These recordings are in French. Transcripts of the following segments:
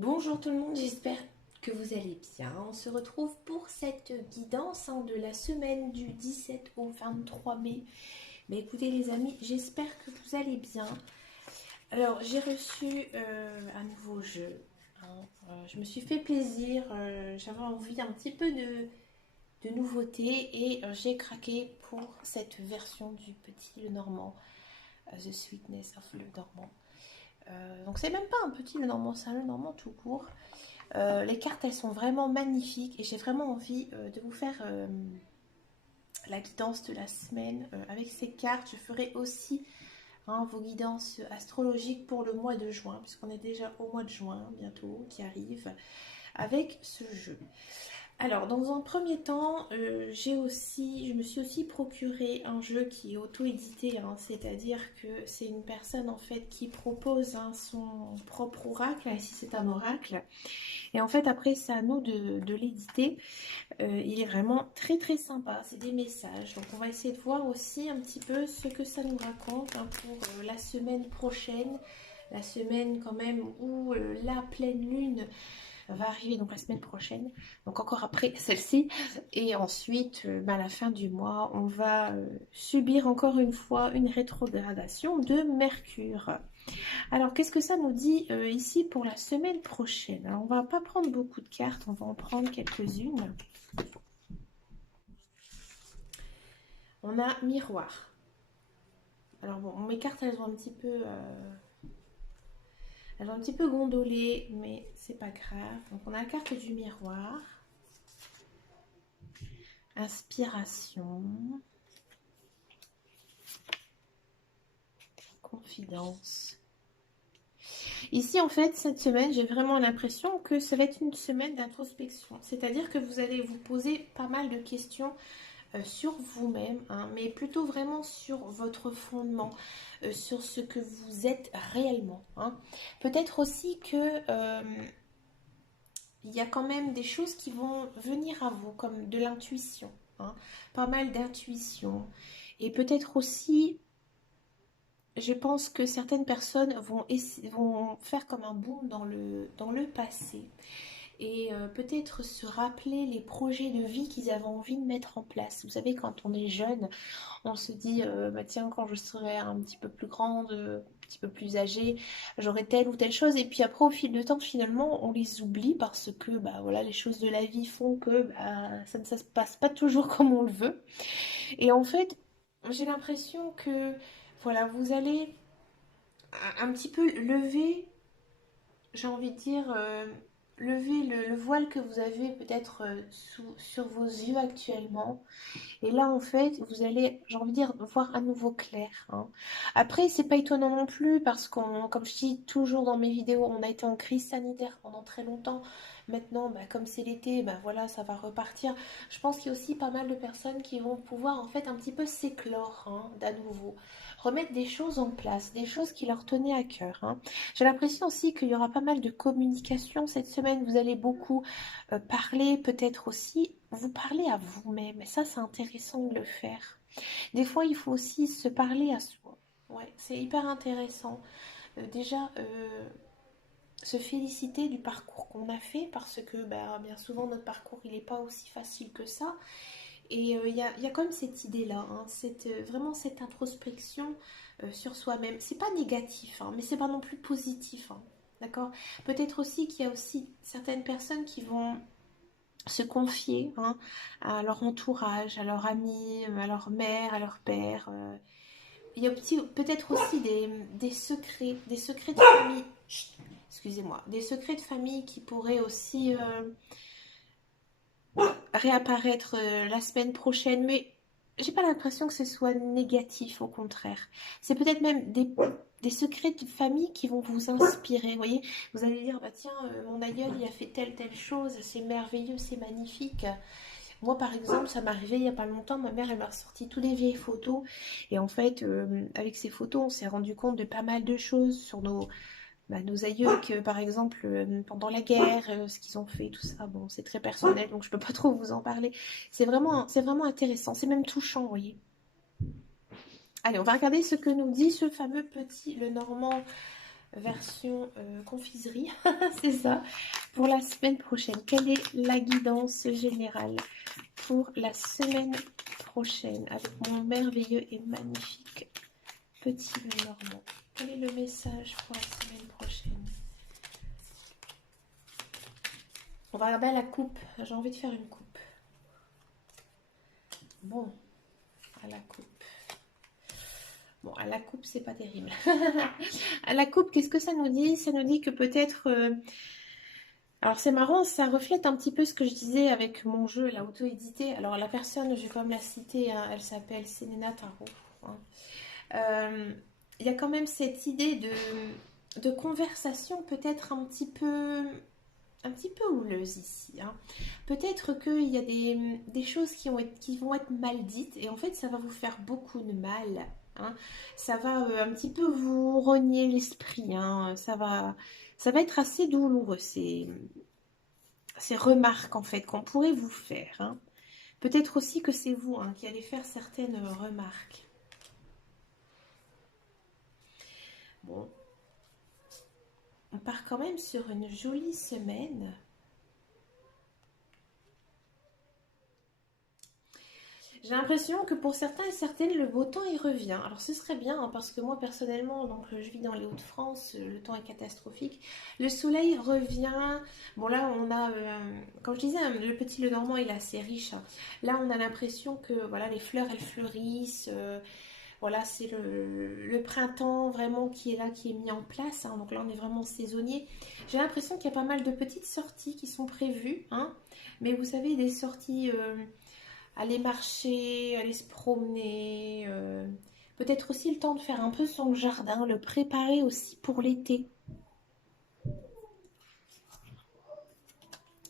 Bonjour tout le monde, j'espère que vous allez bien. On se retrouve pour cette guidance de la semaine du 17 au 23 mai. Mais écoutez les amis, j'espère que vous allez bien. Alors j'ai reçu un nouveau jeu. Je me suis fait plaisir, j'avais envie un petit peu de nouveauté et j'ai craqué pour cette version du petit Lenormand, The Sweetness of Lenormand. Donc c'est même pas un petit Lenormand, c'est un Lenormand tout court. Les cartes, elles sont vraiment magnifiques et j'ai vraiment envie de vous faire la guidance de la semaine avec ces cartes. Je ferai aussi vos guidances astrologiques pour le mois de juin, puisqu'on est déjà au mois de juin bientôt qui arrive avec ce jeu. Alors, dans un premier temps, je me suis aussi procuré un jeu qui est auto-édité, c'est-à-dire que c'est une personne en fait qui propose son propre oracle, ici c'est un oracle, et en fait après c'est à nous de l'éditer. Il est vraiment très très sympa, c'est des messages, donc on va essayer de voir aussi un petit peu ce que ça nous raconte pour la semaine prochaine, la semaine quand même où la pleine lune va arriver donc la semaine prochaine, donc encore après celle-ci, et ensuite à la fin du mois on va subir encore une fois une rétrogradation de Mercure. Alors qu'est-ce que ça nous dit ici pour la semaine prochaine? Alors on va pas prendre beaucoup de cartes, on va en prendre quelques-unes. On a miroir. Alors bon, mes cartes elles ont un petit peu gondolé, mais c'est pas grave. Donc on a la carte du miroir. Inspiration, confidence. Ici, en fait, cette semaine, j'ai vraiment l'impression que ça va être une semaine d'introspection. C'est-à-dire que vous allez vous poser pas mal de questions sur vous-même, mais plutôt vraiment sur votre fondement, sur ce que vous êtes réellement. Peut-être aussi que il y a quand même des choses qui vont venir à vous, comme de l'intuition. Pas mal d'intuition. Et peut-être aussi je pense que certaines personnes vont faire comme un boom dans le passé et peut-être se rappeler les projets de vie qu'ils avaient envie de mettre en place. Vous savez, quand on est jeune, on se dit, bah tiens, quand je serai un petit peu plus grande, un petit peu plus âgée, j'aurai telle ou telle chose. Et puis après, au fil du temps, finalement, on les oublie parce que bah, voilà, les choses de la vie font que bah, ça ne se passe pas toujours comme on le veut. Et en fait, j'ai l'impression que voilà, vous allez un petit peu lever, j'ai envie de dire, lever le voile que vous avez peut-être sur vos yeux actuellement. Et là, en fait, vous allez, j'ai envie de dire, voir à nouveau clair. Après, c'est pas étonnant non plus parce qu'on, comme je dis toujours dans mes vidéos, on a été en crise sanitaire pendant très longtemps. Maintenant, bah, comme c'est l'été, bah, voilà, ça va repartir. Je pense qu'il y a aussi pas mal de personnes qui vont pouvoir en fait un petit peu s'éclore d'à nouveau, remettre des choses en place, des choses qui leur tenaient à cœur. J'ai l'impression aussi qu'il y aura pas mal de communication cette semaine. Vous allez beaucoup parler, peut-être aussi vous parler à vous-même. Et ça, c'est intéressant de le faire. Des fois, il faut aussi se parler à soi. Ouais, c'est hyper intéressant. Déjà, se féliciter du parcours qu'on a fait parce que bah, bien souvent notre parcours il n'est pas aussi facile que ça. Et y a quand même cette idée-là, vraiment cette introspection sur soi-même. C'est pas négatif, mais c'est pas non plus positif. D'accord. Peut-être aussi qu'il y a aussi certaines personnes qui vont se confier à leur entourage, à leurs amis, à leur mère, à leur père. Il y a peut-être aussi des secrets de famille. Chut, excusez-moi, des secrets de famille qui pourraient aussi réapparaître la semaine prochaine, mais j'ai pas l'impression que ce soit négatif, au contraire. C'est peut-être même des secrets de famille qui vont vous inspirer, vous voyez. Vous allez dire, bah tiens, mon aïeul, il a fait telle chose, c'est merveilleux, c'est magnifique. Moi, par exemple, ça m'est arrivé il n'y a pas longtemps, ma mère, elle m'a ressorti toutes les vieilles photos. Et en fait, avec ces photos, on s'est rendu compte de pas mal de choses sur nos aïeux, que par exemple, pendant la guerre, ce qu'ils ont fait, tout ça. Bon, c'est très personnel, donc je peux pas trop vous en parler. C'est vraiment intéressant, c'est même touchant, vous voyez. Allez, on va regarder ce que nous dit ce fameux petit, le Normand version confiserie, c'est ça, pour la semaine prochaine. Quelle est la guidance générale pour la semaine prochaine avec mon merveilleux et magnifique petit Lenormand? Quel est le message pour la semaine prochaine? On va regarder à la coupe. J'ai envie de faire une coupe. Bon, à la coupe. Bon, à la coupe, c'est pas terrible. À la coupe, qu'est-ce que ça nous dit? Ça nous dit que peut-être... Alors, c'est marrant, ça reflète un petit peu ce que je disais avec mon jeu, la auto-édité. Alors, la personne, je vais quand même la citer, hein, elle s'appelle Selena Taro. Hein. Il y a quand même cette idée de conversation peut-être un petit peu houleuse ici. Hein. Peut-être qu'il y a des choses qui vont être mal dites et en fait ça va vous faire beaucoup de mal. Hein. Ça va un petit peu vous rogner l'esprit. Hein. Ça va être assez douloureux ces remarques en fait qu'on pourrait vous faire. Hein. Peut-être aussi que c'est vous qui allez faire certaines remarques. Bon, on part quand même sur une jolie semaine. J'ai l'impression que pour certains et certaines, le beau temps, il revient. Alors ce serait bien, parce que moi personnellement, donc, je vis dans les Hauts-de-France, le temps est catastrophique. Le soleil revient. Bon là, on a, comme je disais, le petit Lenormand, il est assez riche. Hein. Là, on a l'impression que voilà, les fleurs, elles fleurissent. Voilà, c'est le printemps vraiment qui est là, qui est mis en place. Hein. Donc là, on est vraiment saisonnier. J'ai l'impression qu'il y a pas mal de petites sorties qui sont prévues. Hein. Mais vous savez, des sorties... aller marcher, aller se promener, peut-être aussi le temps de faire un peu son jardin, le préparer aussi pour l'été.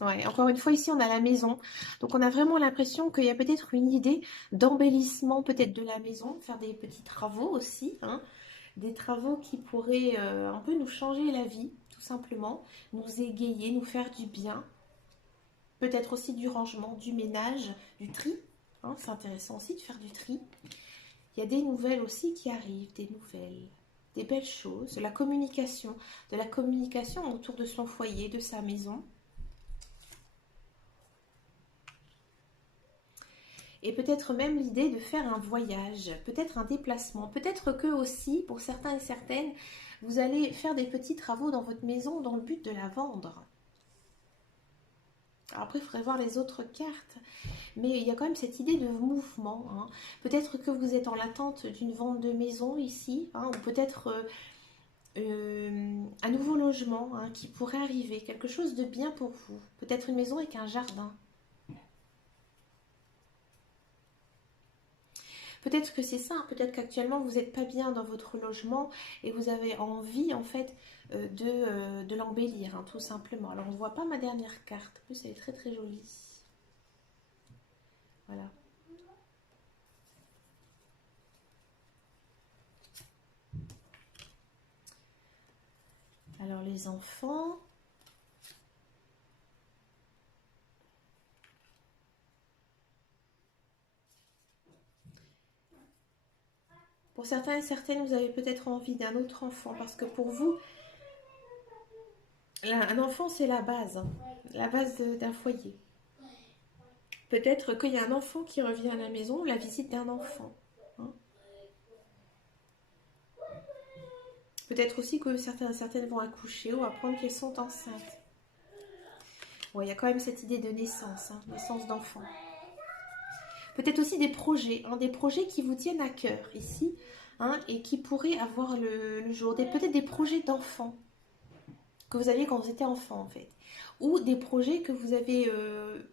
Ouais, encore une fois, ici, on a la maison. Donc, on a vraiment l'impression qu'il y a peut-être une idée d'embellissement peut-être de la maison, faire des petits travaux aussi, hein, des travaux qui pourraient un peu nous changer la vie, tout simplement, nous égayer, nous faire du bien. Peut-être aussi du rangement, du ménage, du tri. Hein, c'est intéressant aussi de faire du tri. Il y a des nouvelles aussi qui arrivent, des nouvelles, des belles choses, de la communication autour de son foyer, de sa maison. Et peut-être même l'idée de faire un voyage, peut-être un déplacement, peut-être que aussi, pour certains et certaines, vous allez faire des petits travaux dans votre maison dans le but de la vendre. Alors après, il faudrait voir les autres cartes, mais il y a quand même cette idée de mouvement. Hein. Peut-être que vous êtes en l'attente d'une vente de maison ici, hein, ou peut-être un nouveau logement qui pourrait arriver, quelque chose de bien pour vous. Peut-être une maison avec un jardin. Peut-être que c'est ça, peut-être qu'actuellement vous n'êtes pas bien dans votre logement et vous avez envie en fait de l'embellir, hein, tout simplement. Alors on ne voit pas ma dernière carte, en plus elle est très très jolie. Voilà. Alors les enfants... Pour certains et certaines, vous avez peut-être envie d'un autre enfant parce que pour vous, un enfant c'est la base d'un foyer. Peut-être qu'il y a un enfant qui revient à la maison, la visite d'un enfant. Hein. Peut-être aussi que certains et certaines vont accoucher ou apprendre qu'elles sont enceintes. Bon, il y a quand même cette idée de naissance, hein, naissance d'enfant. Peut-être aussi des projets qui vous tiennent à cœur ici, hein, et qui pourraient avoir le jour. Peut-être des projets d'enfants que vous aviez quand vous étiez enfant en fait. Ou des projets que vous avez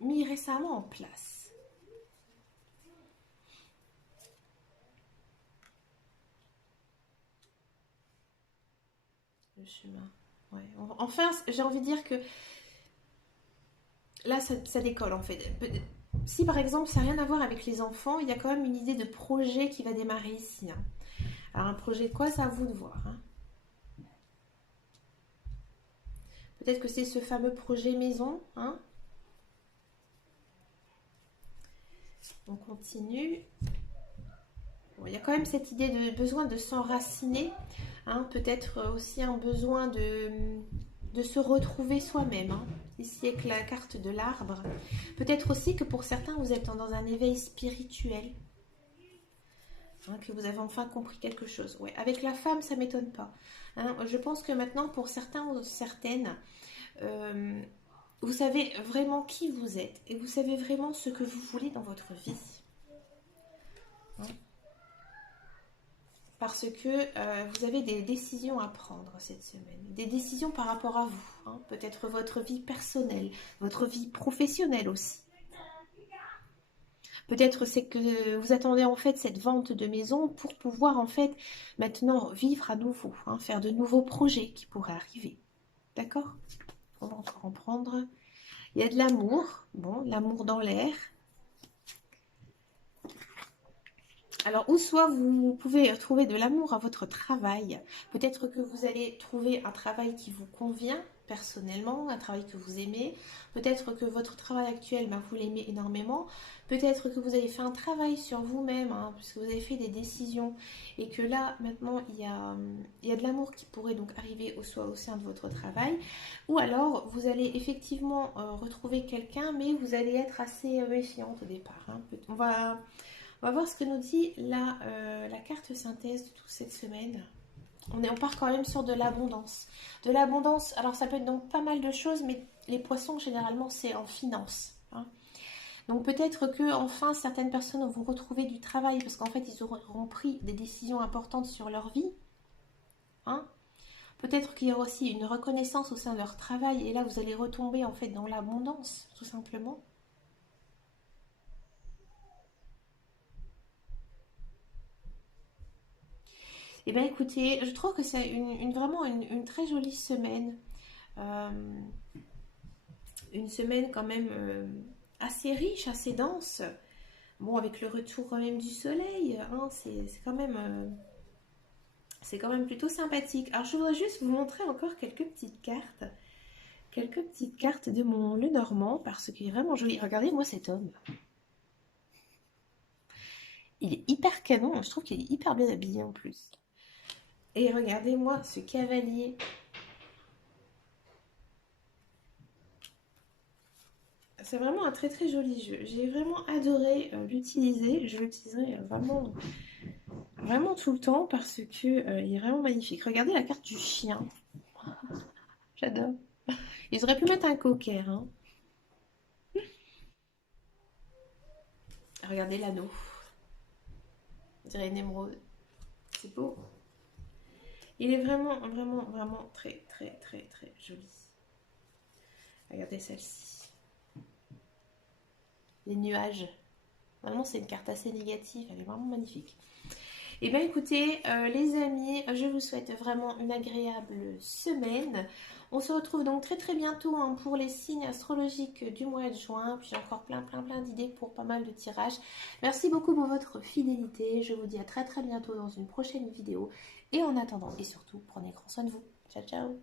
mis récemment en place. Le chemin. Ouais. Enfin, j'ai envie de dire que là, ça décolle en fait. Si par exemple, ça n'a rien à voir avec les enfants, il y a quand même une idée de projet qui va démarrer ici. Hein. Alors un projet de quoi, c'est à vous de voir. Hein. Peut-être que c'est ce fameux projet maison. Hein. On continue. Bon, il y a quand même cette idée de besoin de s'enraciner, hein, peut-être aussi un besoin de se retrouver soi-même, hein. Ici avec la carte de l'arbre. Peut-être aussi que pour certains, vous êtes dans un éveil spirituel, hein, que vous avez enfin compris quelque chose. Ouais, avec la femme, ça m'étonne pas, hein. Je pense que maintenant, pour certains ou certaines, euh, vous savez vraiment qui vous êtes et vous savez vraiment ce que vous voulez dans votre vie, hein. Parce que vous avez des décisions à prendre cette semaine. Des décisions par rapport à vous, hein. Peut-être votre vie personnelle, votre vie professionnelle aussi. Peut-être c'est que vous attendez en fait cette vente de maison pour pouvoir en fait maintenant vivre à nouveau, hein, faire de nouveaux projets qui pourraient arriver. D'accord? On va encore en prendre. Il y a de l'amour. Bon, l'amour dans l'air. Alors, ou soit vous pouvez trouver de l'amour à votre travail. Peut-être que vous allez trouver un travail qui vous convient personnellement, un travail que vous aimez. Peut-être que votre travail actuel, vous l'aimez énormément. Peut-être que vous avez fait un travail sur vous-même, hein, puisque vous avez fait des décisions. Et que là, maintenant, il y a de l'amour qui pourrait donc arriver soit au sein de votre travail. Ou alors, vous allez effectivement retrouver quelqu'un, mais vous allez être assez méfiante au départ, hein. On va voir ce que nous dit la carte synthèse de toute cette semaine. On part quand même sur de l'abondance. De l'abondance, alors ça peut être donc pas mal de choses, mais les poissons, généralement, c'est en finance, hein. Donc peut-être que enfin certaines personnes vont retrouver du travail parce qu'en fait, ils auront pris des décisions importantes sur leur vie, hein. Peut-être qu'il y aura aussi une reconnaissance au sein de leur travail et là, vous allez retomber en fait dans l'abondance, tout simplement. Eh bien écoutez, je trouve que c'est vraiment une très jolie semaine. Euh, une semaine quand même assez riche, assez dense. Bon, avec le retour quand même du soleil, hein, c'est quand même plutôt sympathique. Alors je voudrais juste vous montrer encore quelques petites cartes. Quelques petites cartes de mon Lenormand parce qu'il est vraiment joli. Regardez-moi cet homme. Il est hyper canon, je trouve qu'il est hyper bien habillé en plus. Et regardez-moi ce cavalier. C'est vraiment un très très joli jeu. J'ai vraiment adoré l'utiliser. Je l'utiliserai vraiment, vraiment tout le temps parce que il est vraiment magnifique. Regardez la carte du chien. J'adore. Ils auraient pu mettre un cocker, hein. Regardez l'anneau. On dirait une émeraude. C'est beau. Il est vraiment, vraiment, vraiment très très très très joli. Regardez celle-ci. Les nuages. Vraiment, c'est une carte assez négative. Elle est vraiment magnifique. Et bien écoutez, les amis, je vous souhaite vraiment une agréable semaine. On se retrouve donc très très bientôt, hein, pour les signes astrologiques du mois de juin. Puis j'ai encore plein d'idées pour pas mal de tirages. Merci beaucoup pour votre fidélité. Je vous dis à très très bientôt dans une prochaine vidéo. Et en attendant, et surtout, prenez grand soin de vous. Ciao ciao.